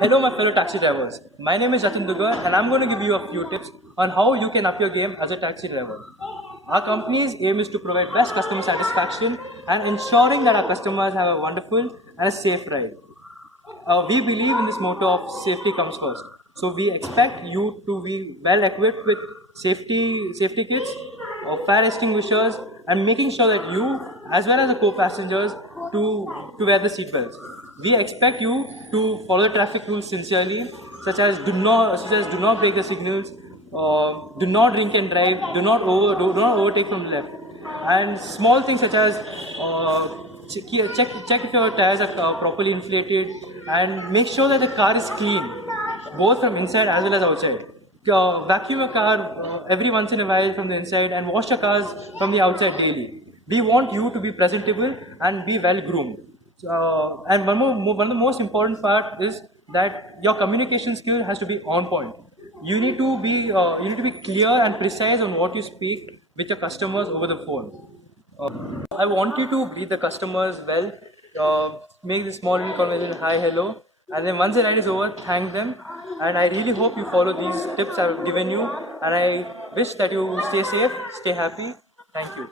Hello, my fellow taxi drivers. My name is Jatin Dugar, and I'm going to give you a few tips on how you can up your game as a taxi driver. Our company's aim is to provide best customer satisfaction and ensuring that our customers have a wonderful and a safe ride. We believe in this motto of safety comes first. So we expect you to be well equipped with safety kits, fire extinguishers, and making sure that you, as well as the co-passengers, to wear the seatbelts. We expect you to follow the traffic rules sincerely, such as do not break the signals, do not drink and drive, do not overtake from the left, and small things such as check if your tires are properly inflated, and make sure that the car is clean, both from inside as well as outside. Vacuum your car every once in a while from the inside, and wash your cars from the outside daily. We want you to be presentable and be well groomed. And one of the most important part is that your communication skill has to be on point. You need to be clear and precise on what you speak with your customers over the phone. I want you to greet the customers well, make this small little conversation, hi, hello, and then once the ride is over, thank them. And I really hope you follow these tips I've given you, and I wish that you stay safe, stay happy. Thank you.